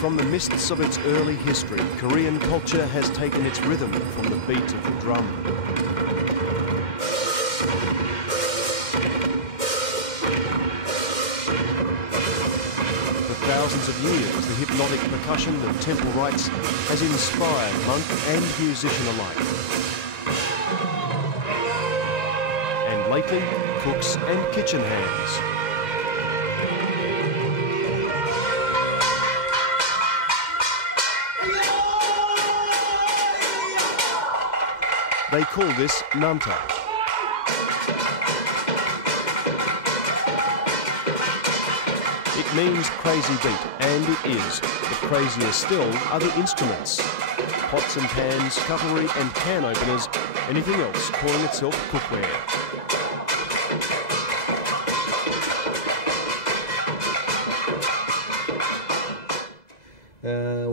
From the mists of its early history, Korean culture has taken its rhythm from the beat of the drum. For thousands of years, the hypnotic percussion of temple rites has inspired monk and musician alike. And lately, cooks and kitchen hands. They call this nanta. It means crazy beat, and it is. But crazier still are the instruments. Pots and pans, cutlery and can openers, anything else calling itself cookware.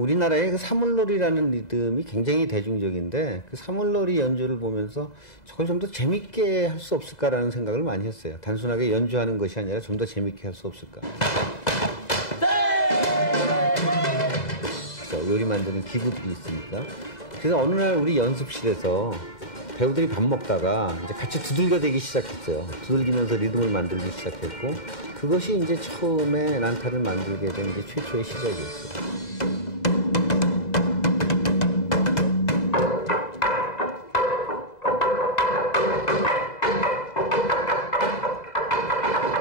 우리나라의 그 사물놀이라는 리듬이 굉장히 대중적인데 그 사물놀이 연주를 보면서 저걸 좀 더 재밌게 할 수 없을까라는 생각을 많이 했어요. 단순하게 연주하는 것이 아니라 좀 더 재밌게 할 수 없을까. 요리 만드는 기구도 있으니까. 그래서 어느 날 우리 연습실에서 배우들이 밥 먹다가 이제 같이 두들겨대기 시작했어요. 두들기면서 리듬을 만들기 시작했고 그것이 이제 처음에 난타를 만들게 된 이제 최초의 시작이었어요.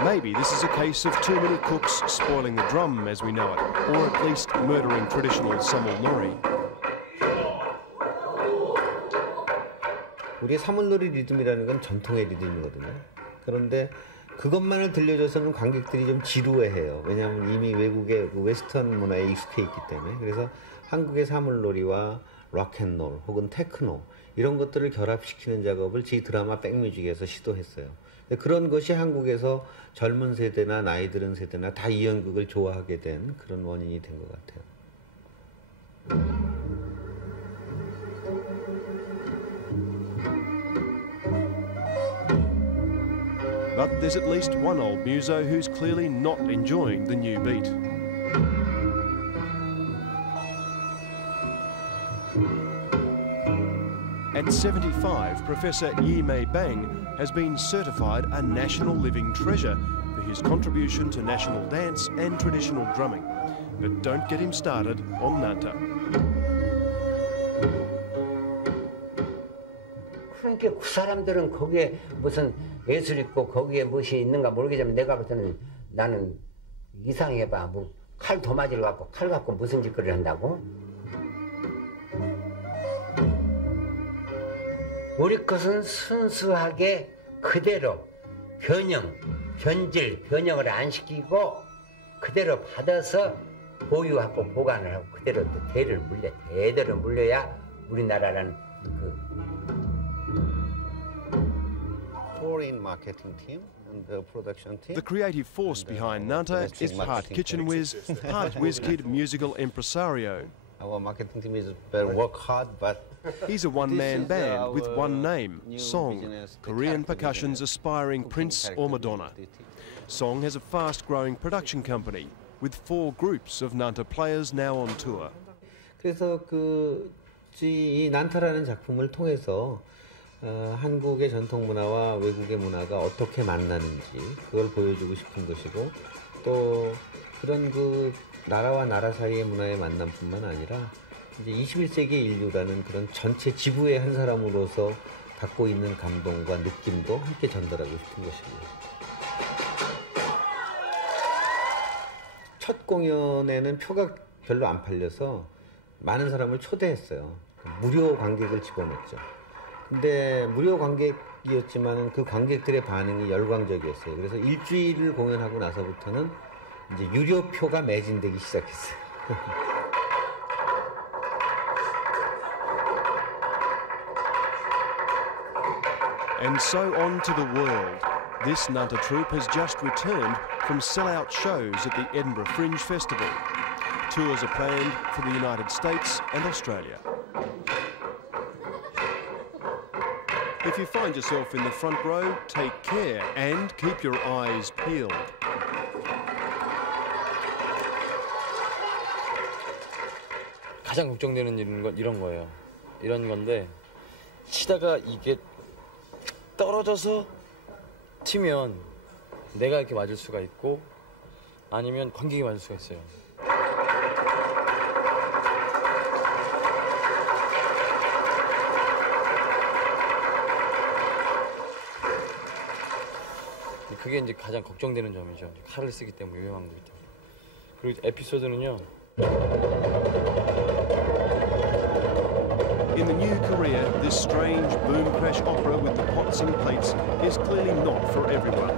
Maybe this is a case of too many cooks spoiling the drum as we know it, or at least murdering traditional samulnori. 우리의 사물놀이 리듬이라는 건 전통의 리듬이거든요. 그런데 그것만을 들려줘서는 관객들이 좀 지루해해요. 왜냐하면 이미 외국의 그 웨스턴 문화에 익숙해 있기 때문에. 그래서 한국의 사물놀이와 락앤롤 혹은 테크노 이런 것들을 결합시키는 작업을 제 드라마 백뮤직에서 시도했어요. 그런 것이 한국에서 젊은 세대나 나이 들은 세대나 다 이 연극을 좋아하게 된 그런 원인이 된 것 같아요. But there's at least one old muso who's clearly not enjoying the new beat. At 75, Professor Yi Mei Bang has been certified a national living treasure for his contribution to national dance and traditional drumming. But don't get him started on nanta. 그러니까 그 사람들은 거기에 무슨 예술 있고 거기에 무엇이 있는가 모르겠지만 내가 볼 때는 나는 이상해봐. 뭐 칼 도마지를 갖고 칼 갖고 무슨 짓거리를 한다고? 우리 것은 순수하게 그대로 변형을 안 시키고 그대로 받아서 보유하고 보관을 하고 그대로 또 대대로 물려야 우리나라라는 그 foreign marketing team and the production team. The creative force behind nanta is part kitchen whiz, part WizKid musical impresario. Our marketing team is better work hard, but he's a one-man band with one name, Song, Korean percussion's aspiring prince or Madonna. Song has a fast-growing production company with 4 groups of nanta players now on tour. 그래서 이 난타라는 작품을 통해서 한국의 전통 문화와 외국의 문화가 어떻게 만나는지 그걸 보여주고 싶은 것이고 또 그런 그 나라와 나라 사이의 문화의 만남뿐만 아니라 이제 21세기 인류라는 그런 전체 지구의 한 사람으로서 갖고 있는 감동과 느낌도 함께 전달하고 싶은 것입니다. 첫 공연에는 표가 별로 안 팔려서 많은 사람을 초대했어요. 무료 관객을 집어넣었죠. 근데 무료 관객이었지만 그 관객들의 반응이 열광적이었어요. 그래서 일주일을 공연하고 나서부터는 이제 유료표가 매진되기 시작했어요. And so on to the world. This nanta troupe has just returned from sell-out shows at the Edinburgh Fringe Festival. Tours are planned for the United States and Australia. If you find yourself in the front row, take care and keep your eyes peeled. 가장 걱정되는 이런 거예요. 이런 건데 치다가 이게 떨어져서 튀면 내가 이렇게 맞을 수가 있고 아니면 관객이 맞을 수가 있어요. 그게 이제 가장 걱정되는 점이죠. 칼을 쓰기 때문에 위험한 거기 때문에. 그리고 에피소드는요. In the new Korea, this strange boom crash opera with the pots and plates is clearly not for everyone.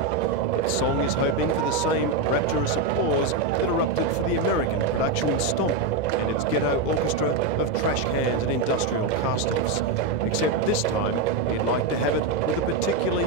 Song is hoping for the same rapturous applause that erupted for the American production in Stomp and its ghetto orchestra of trash cans and industrial cast-offs. Except this time, he'd like to have it with a particularly